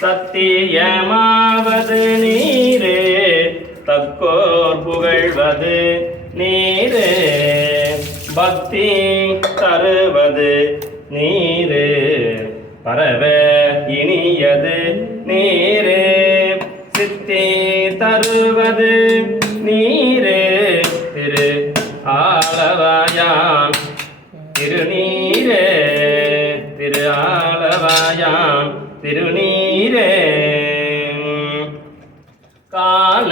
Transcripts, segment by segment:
சத்தியமாவது நீரே தக்கோர் புகழ்வது நீரே. பக்தி தருவது நீரே பரவ இனியது நீரே. சித்தி தருவது காண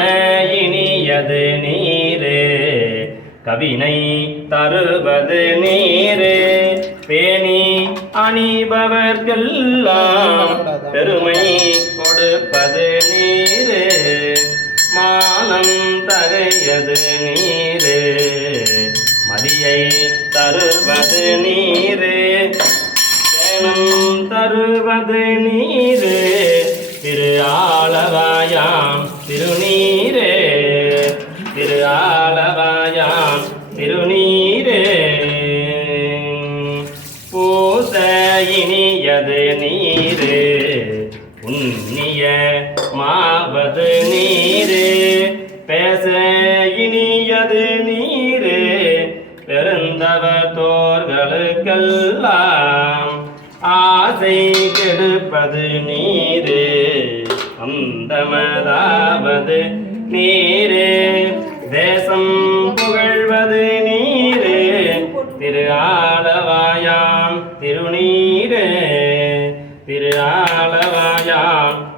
இனியது நீரே. கவினை தருவது நீரே. பேணி அணிபவர்க்கெல்லாம் பெருமை கொடுப்பது நீரே. மானம் தகையது நீரே. மதியை தருவது நீரே. தேனம் தருவது நீரே. திரு ஆளவாயாம் இனியது நீரே உன்னிய மாவது நீரே. பேச இனியது நீரே பெருந்தவ தோர்களுக்கெல்லாம் ஆசை கெடுப்பது நீரே. அந்தமதாவது நீர்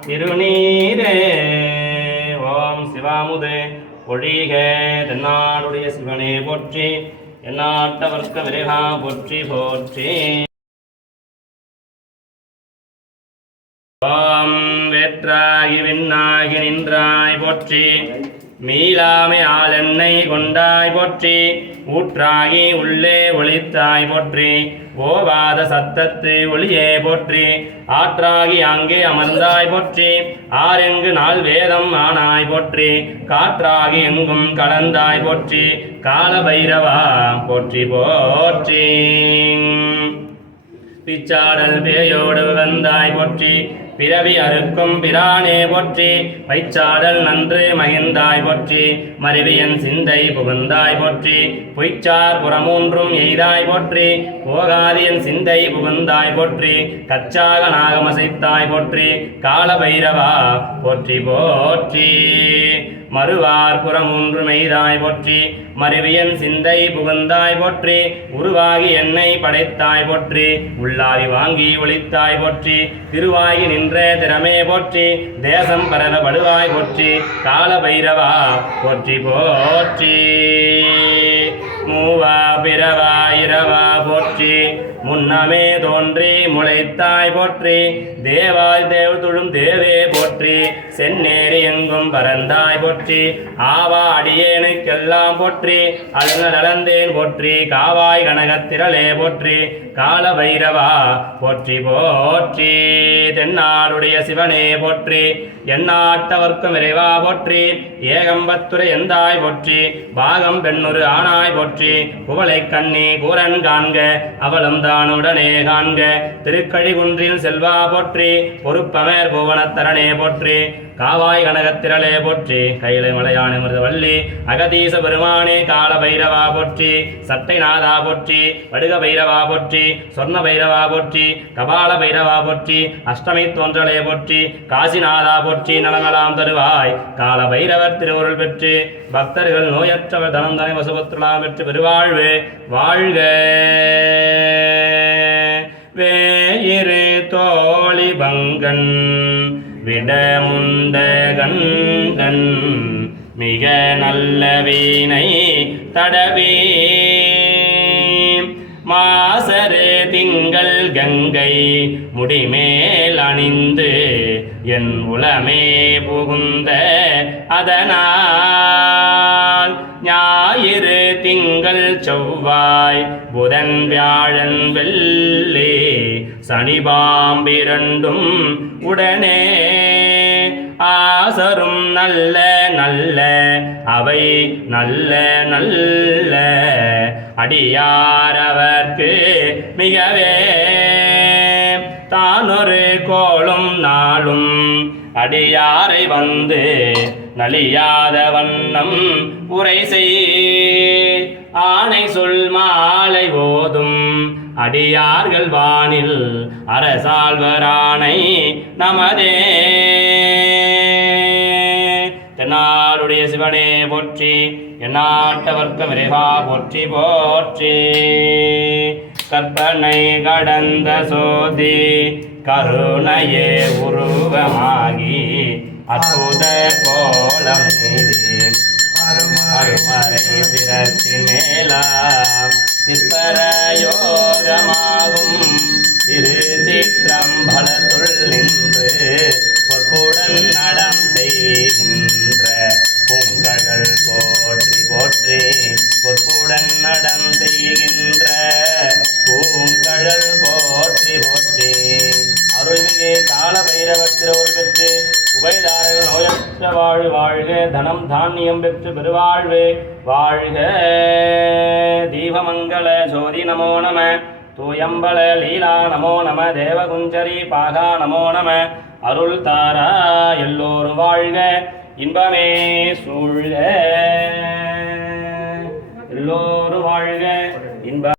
திருநீரே. ஓம் சிவாமுதே. ஒழிக தென்னாடுடைய சிவனே போற்றி எந்நாட்டவர்க்க விரைகா போற்றி போற்றி. ஓம் வேற்றாகி விண்ணாகி நின்றாய் போற்றி. மீளாமை ஆளென்னை கொண்டாய் போற்றி ஊற்றாகி உள்ளே ஒளித்தாய் போற்றி ஓவாத சத்தத்து ஒளியே போற்றி ஆற்றாகி அங்கே அமர்ந்தாய் போற்றி ஆறெங்கு நாள் வேதம் ஆனாய் போற்றி காற்றாகி எங்கும் கலந்தாய் போற்றி கால பைரவா போற்றி போற்றி. பிச்சாடல் பேயோடு வந்தாய் போற்றி பிறவி அறுக்கும் பிரானே போற்றி வைச்சாடல் நன்று மகிழ்ந்தாய் போற்றி மருவியன் சிந்தை புகுந்தாய் போற்றி பொய்ச்சார் புறமூன்றும் எய்தாய் போற்றி போகாதியன் சிந்தை புகுந்தாய் போற்றி கச்சாக நாகமசைத்தாய் போற்றி கால பைரவா போற்றி போற்றி மறுவார் புறமூன்று மெய்தாய் போற்றி மருவியன் சிந்தை புகுந்தாய் போற்றி உருவாகி என்னை படைத்தாய் போற்றி உள்ளாரி வாங்கி ஒளித்தாய் போற்றி திருவாகி நின்றே திறமே போற்றி தேசம் பரவ படுவாய் போற்றி கால பைரவா போற்றி போற்றி. மூவா பிறவா இரவா போற்றி. முன்னமே தோன்றி முளைத்தாய் போற்றி. தேவாய் தேவ் துழும் தேவே போற்றி. சென்னேறி எங்கும் பரந்தாய் போற்றி. ஆவா அடியேனுக்கெல்லாம் போற்றி. அழுங்க நலந்தேன் போற்றி. காவாய் கனகத்திரளே போற்றி. கால பைரவா போற்றி போற்றி. தென்னாடுடைய சிவனே போற்றி. எண்ணாட்டவர்க்கும் இறைவா போற்றி ஏகம்பத்துரை எந்தாய் போற்றி பாகம் பெண்ணுரு ஆனாய் போற்றி குவளை கண்ணி கூரன் காண்க அவளும் தானுடனே காண்க திருக்கழிகுன்றில் செல்வா போற்றி பொறுப்பமேர் புவனத்தரணே போற்றி காவாய் கனகத்திரளே போற்றி கைலை மலையான மிருதவல்லி அகதீச பெருமானே கால பைரவா போற்றி சட்டை நாதா போற்றி வடுக பைரவா போற்றி சொர்ண பைரவா போற்றி கபால பைரவா போற்றி அஷ்டமி தோன்றலே போற்றி காசிநாதா போற்றி நலங்களாம் தருவாய். கால பைரவர் திருவருள் பெற்று பக்தர்கள் நோயற்றவர் தனம் தனி வசுபத்துலாம் பெற்று பெருவாழ்வு. வாழ்க வேயிரு தோழி பங்கன். விடமுண்ட கண்டன் மிக நல்ல வீணை தடவே. மாசரு திங்கள் கங்கை முடிமேல் அணிந்து என் உளமே புகுந்த அதனால். ஞாயிறு திங்கள் செவ்வாய் புதன் வியாழன் வெள்ளி சனி பாம்பிரண்டும் உடனே ஆசரும் நல்ல நல்ல அவை நல்ல நல்ல. அடியாரவர்க்கு மிகவே தானொரு கோளும் நாளும். அடியாரை வந்து நலியாத வண்ணம் உரை செய். ஆணை சொல் மாலை ஓதும். அடியார்கள் வானில் அரசாழ்வரானை நமதே. தென்னாருடைய சிவனே போற்றி எந்நாட்டவர்க்கம் இறைவா போற்றி போற்றி. கற்பனை கடந்த சோதி கருணையே உருவமாகி அற்புத கோலம். மீது அருமறை சிரத்தின் மேலாம் சிற்பர யோகமாகும் திரு சிற்றம்பலத்துள் நின்று பொற்புடன் நடம் செய்கின்ற பூங்கடல் போற்றி போற்றி பொற்புடன் நடம் செய்கின்ற பூங்கடல் போற்றி போற்றி. அருள்மிகு கால பைரவர் உபயதார பெற்ற வாழ் வாழ்க. தனம் தானியம் பெற்று பெருவாழ்வு. வாழ்க. தீபமங்கல ஜோதி நமோ நம. தூயம்பல லீலா நமோ நம. தேவகுஞ்சரி பாகா நமோ நம. அருள் தாரா எல்லோரும் வாழ்க. இன்பமே சூழ்க. எல்லோரும் வாழ்க. இன்ப